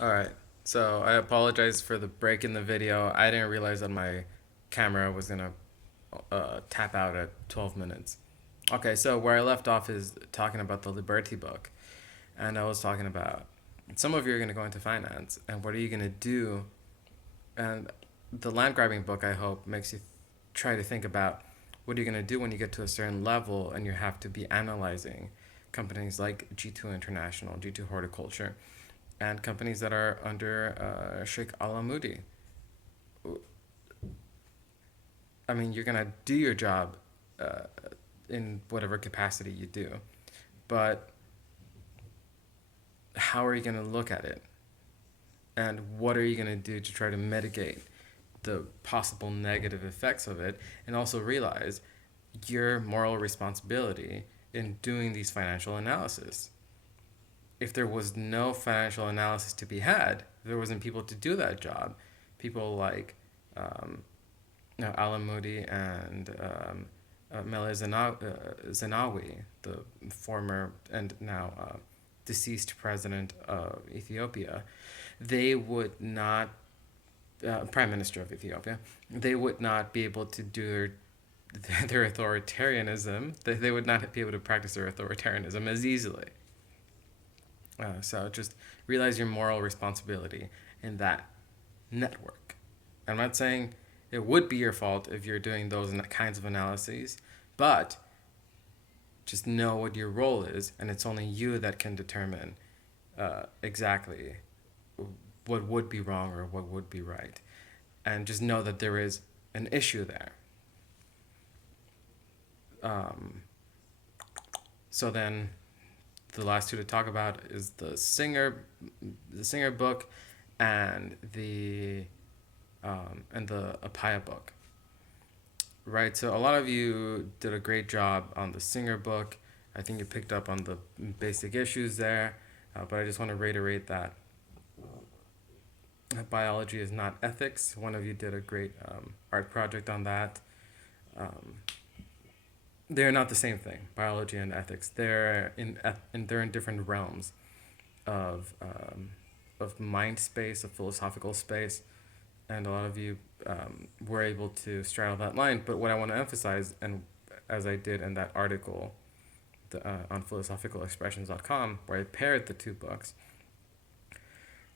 All right. So I apologize for the break in the video. I didn't realize that my camera was gonna tap out at 12 minutes. Okay, so where I left off is talking about the Liberty book, and I was talking about some of you are gonna go into finance, and what are you gonna do? And the land grabbing book, I hope, makes you try to think about what are you gonna do when you get to a certain level and you have to be analyzing companies like G2 International, G2 Horticulture, and companies that are under Sheikh Alamudi. I mean, you're gonna do your job uh, in whatever capacity you do, but how are you gonna look at it, and what are you gonna do to try to mitigate the possible negative effects of it, and also realize your moral responsibility in doing these financial analysis. If there was no financial analysis to be had, if there wasn't people to do that job, people like um, Alan Moody and Mele Zenawi, the former and now deceased president of Ethiopia, they would not, prime minister of Ethiopia, they would not be able to do their authoritarianism. They would not be able to practice their authoritarianism as easily. So just realize your moral responsibility in that network. I'm not saying it would be your fault if you're doing those kinds of analyses, but just know what your role is, and it's only you that can determine exactly what would be wrong or what would be right. And just know that there is an issue there. Um, so then the last two to talk about is the Singer book, and the Apaya book. Right. So a lot of you did a great job on the Singer book. I think you picked up on the basic issues there, but I just want to reiterate that biology is not ethics. One of you did a great art project on that. Um, they're not the same thing. Biology and ethics. They're in different realms of mind space, of philosophical space, and a lot of you were able to straddle that line. But what I want to emphasize, and as I did in that article on philosophicalexpressions.com, where I paired the two books,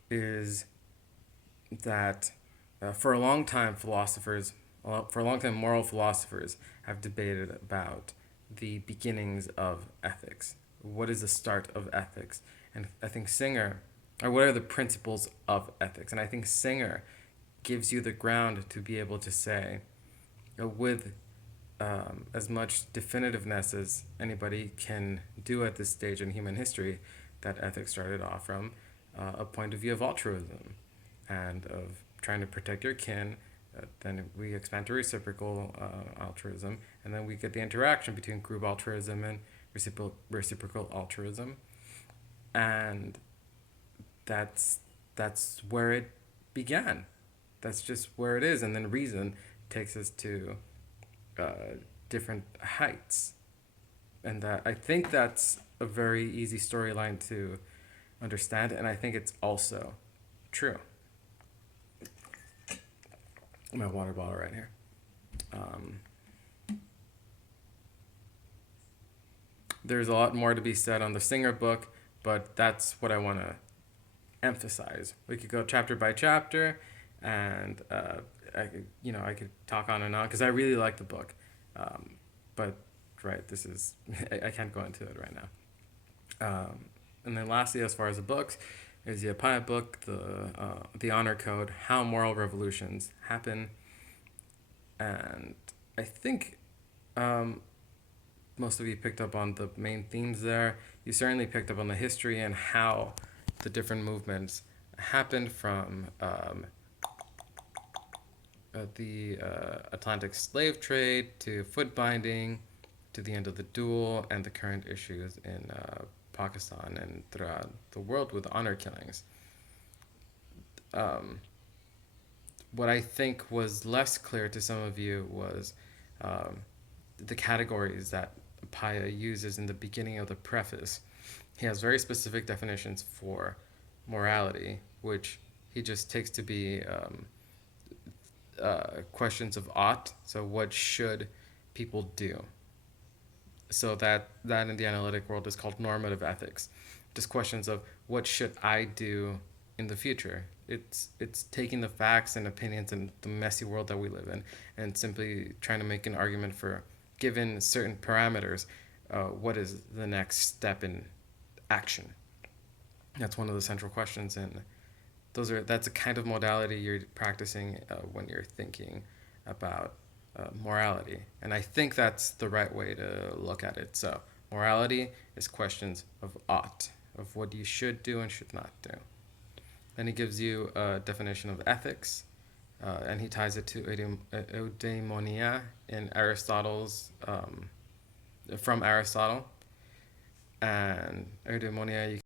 is that for a long time, moral philosophers have debated about the beginnings of ethics. What is the start of ethics? And I think Singer, or what are the principles of ethics? And I think Singer gives you the ground to be able to say, with as much definitiveness as anybody can do at this stage in human history, that ethics started off from a point of view of altruism and of trying to protect your kin. Then we expand to reciprocal altruism, and then we get the interaction between group altruism and reciprocal altruism, and that's where it began. That's just where it is, and then reason takes us to different heights, and that I think that's a very easy storyline to understand, and I think it's also true. My water bottle right here. Um, there's a lot more to be said on the Singer book, but that's what I want to emphasize. We could go chapter by chapter, and I could talk on and on because I really like the book, but right, this is I can't go into it right now. And then lastly, as far as the books, is the Apaya book, the Honor Code, How Moral Revolutions Happen, and I think most of you picked up on the main themes there. You certainly picked up on the history and how the different movements happened from the Atlantic slave trade to foot binding to the end of the duel and the current issues in Pakistan and throughout the world with honor killings. Um, what I think was less clear to some of you was um, the categories that Paya uses in the beginning of the preface. He has very specific definitions for morality, which he just takes to be questions of ought. So what should people do? So that in the analytic world is called normative ethics. Just questions of what should I do in the future. It's taking the facts and opinions and the messy world that we live in and simply trying to make an argument for, given certain parameters, what is the next step in action. That's one of the central questions, and that's a kind of modality you're practicing when you're thinking about morality. And I think that's the right way to look at it. So morality is questions of ought, of what you should do and should not do. Then he gives you a definition of ethics, and he ties it to eudaimonia in Aristotle's, from Aristotle. And eudaimonia, you